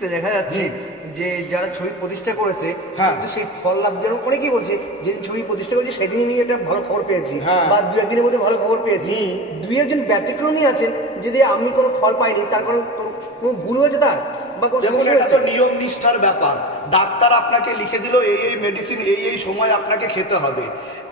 ক্ষেত্রে দেখা যাচ্ছে যে যারা ছবি প্রতিষ্ঠা করেছে হ্যাঁ। কিন্তু সেই ফল লাভ যেন অনেকেই বলছে যেদিন ছবি প্রতিষ্ঠা করেছে সেদিনই আমি একটা ভালো খবর পেয়েছি হ্যাঁ। বা দু একদিনের মধ্যে ভালো খবর পেয়েছি দুই একজন ব্যতিক্রমী আছেন যদি আমি কোনো ফল পাইনি তার কারণ কোনো- কোনো ভুল হয়েছে তার? বা কোনো সমস্যা তো নিয়ম নিষ্ঠার ব্যাপার। ডাক্তার আপনাকে লিখে দিল এই এই মেডিসিন এই এই সময় আপনাকে খেতে হবে।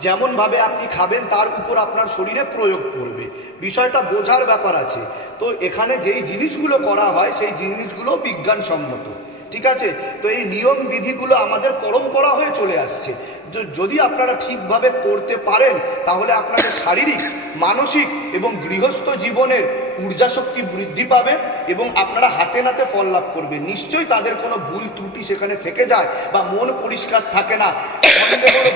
যেমন ভাবে আপনি খাবেন তার উপর আপনার শরীরে প্রয়োগ করবে বিষয়টা বোঝার ব্যাপার আছে। তো এখানে যেই জিনিসগুলো করা হয় সেই জিনিসগুলো বিজ্ঞানসম্মত। ঠিক আছে? তো এই নিয়ম বিধিগুলো আমাদের পরম্পরা হয়ে চলে আসছে। যদি আপনারা ঠিকভাবে করতে পারেন তাহলে আপনাদের শারীরিক মানসিক এবং গৃহস্থ জীবনের ঊর্জা শক্তি বৃদ্ধি পাবে এবং আপনারা হাতে নাতে ফল লাভ করবেন নিশ্চয়ই তাদের কোনো ভুল ত্রুটি সেখানে থেকে যায় বা মন পরিষ্কার থাকে না।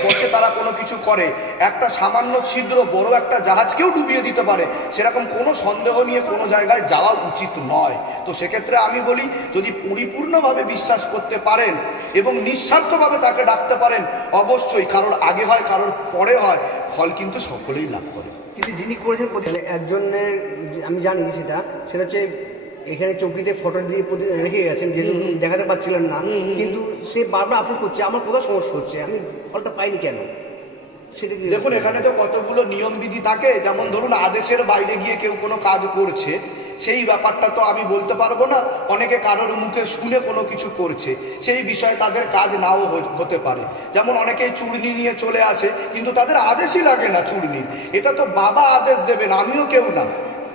বসে তারা কোনো কিছু করে। একটা সামান্য ছিদ্র, বড় একটা জাহাজকেও ডুবিয়ে দিতে পারে। সেরকম কোনো সন্দেহ নিয়ে কোনো জায়গায় যাওয়া উচিত নয়। তো সেক্ষেত্রে আমি বলি, যদি পরিপূর্ণভাবে বিশ্বাস করতে পারেন এবং নিঃস্বার্থভাবে তাকে ডাকতে পারেন, অবশ্যই। কারোর আগে হয়, কারোর পরে হয়, ফল কিন্তু সকলেই লাভ করে। কিন্তু যিনি করেছেন একজনের আমি জানি সেটা। সেটা হচ্ছে এখানে চৌকিতে ফটো দিয়ে প্রতি- রেখে গেছেন যেহেতু দেখাতে পাচ্ছিলেন না। কিন্তু সে বারবার আফসোস করছে আমার কোথাও সমস্যা হচ্ছে? আমি ফলটা পাইনি কেন? দেখুন এখানে তো কতগুলো নিয়মবিধি থাকে। যেমন ধরুন আদেশের বাইরে গিয়ে কেউ কোনো কাজ করছে সেই ব্যাপারটা তো আমি বলতে পারব না। অনেকে কারোর মুখে শুনে কোনো কিছু করছে সেই বিষয়ে তাদের কাজ নাও হতে পারে। যেমন অনেকেই চূর্ণি নিয়ে চলে আসে কিন্তু তাদের আদেশই লাগে না চূর্ণি এটা তো বাবা আদেশ দেবেন আমিও কেউ না।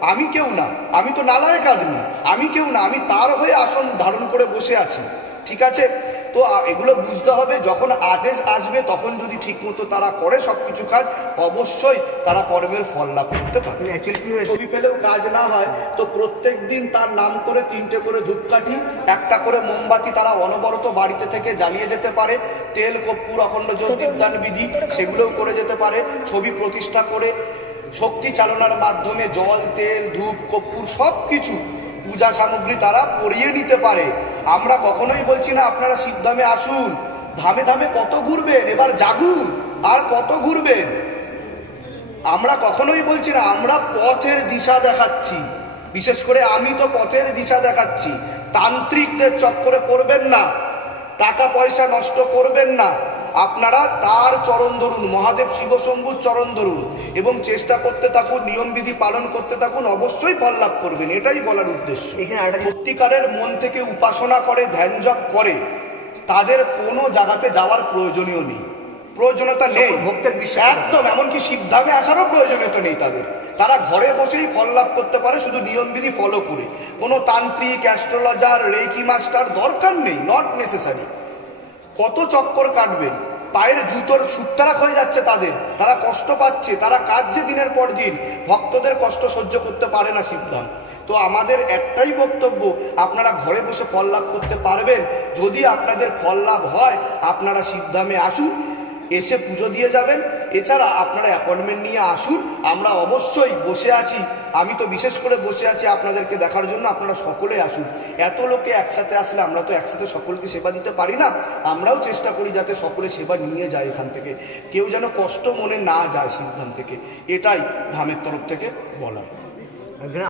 আমি কেউ না আমি তো নালায়ক আদমি আমি কেউ না আমি তার হয়ে আসন ধারণ করে বসে আছি ঠিক আছে? তো এগুলো বুঝতে হবে যখন আদেশ আসবে তখন যদি ঠিকমতো তারা করে সবকিছু কাজ অবশ্যই তারা কর্মের ফল লাভ করতে কি ছবি পেলেও কাজ না হয় তো প্রত্যেক দিন তার নাম করে তিনটে করে ধূপকাঠি একটা করে মোমবাতি তারা অনবরত বাড়িতে থেকে জ্বালিয়ে যেতে পারে তেল কর্পূর অখণ্ড জল দীপদান বিধি সেগুলোও করে যেতে পারে ছবি প্রতিষ্ঠা করে শক্তি চালনার মাধ্যমে জল, তেল, ধূপ, কর্পূর সব কিছু পূজা সামগ্রী তারা পরিয়ে নিতে পারে। আমরা কখনোই বলছি না, আপনারা সিদ্ধামে আসুন। ধামে ধামে কত ঘুরবেন? এবার জাগুন, আর কত ঘুরবেন? আমরা কখনোই বলছি না, আমরা পথের দিশা দেখাচ্ছি। বিশেষ করে আমি তো পথের দিশা দেখাচ্ছি। তান্ত্রিকদের চক্করে পড়বেন না, টাকা পয়সা নষ্ট করবেন না। আপনারা তার চরণ ধরুন মহাদেব শিবশম্ভুর চরণ ধরুন এবং চেষ্টা করতে থাকুন নিয়মবিধি পালন করতে থাকুন অবশ্যই ফল লাভ করবেন এটাই বলার উদ্দেশ্য। সত্যিকারের মন থেকে উপাসনা করে ধ্যান জপ করে তাদের কোনো জায়গাতে যাওয়ার প্রয়োজনীয় নেই। প্রয়োজনীয়তা নেই। ভক্তের বিশ্বাস একদম এমনকি শিবধামে আসারও প্রয়োজনীয়তা নেই তাদের। তারা ঘরে বসেই ফল লাভ করতে পারে শুধু নিয়মবিধি ফলো করে। কোনো তান্ত্রিক অ্যাস্ট্রোলজার রেকি মাস্টার দরকার নেই নট নেসেসারি কত চক্কর কাটবেন? পায়ের জুতোর সুতারা হয়ে যাচ্ছে তাদের। তারা কষ্ট পাচ্ছে, তারা কাঁদছে দিনের পর দিন। ভক্তদের কষ্ট সহ্য করতে পারে না শিবধাম তো আমাদের একটাই বক্তব্য, আপনারা ঘরে বসে ফল লাভ করতে পারবেন। যদি আপনাদের ফল লাভ হয়, আপনারা শিবধামে আসুন। এসে পুজো দিয়ে যাবেন। এছাড়া আপনারা অ্যাপয়েন্টমেন্ট নিয়ে আসুন। আমরা অবশ্যই বসে আছি। আমি তো বিশেষ করে বসে আছি আপনাদেরকে দেখার জন্য। আপনারা সকলে আসুন। এত লোকে একসাথে আসলে আমরা তো একসাথে সকলকে সেবা দিতে পারি না। আমরাও চেষ্টা করি যাতে সকলে সেবা নিয়ে যায় এখান থেকে। কেউ যেন কষ্ট মনে না যায় সিদ্ধান্ত থেকে। এটাই ধামের তরফ থেকে বলা